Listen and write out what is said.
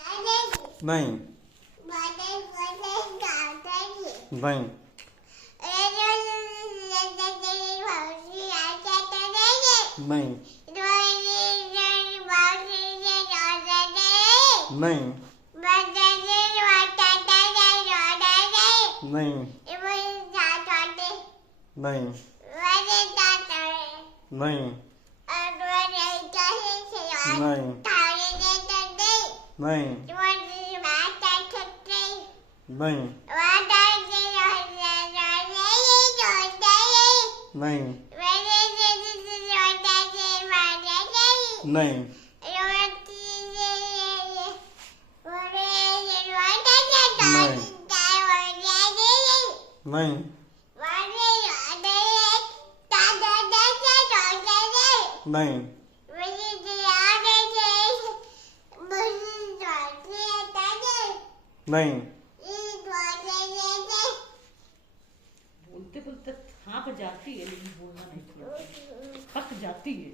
नहीं नहीं नहीं नहीं नहीं नहीं नहीं नहीं नहीं नहीं नहीं नहीं नहीं नहीं बोलते बोलते हाँ पर जाती है, लेकिन बोलना नहीं छोड़ती, पक जाती है।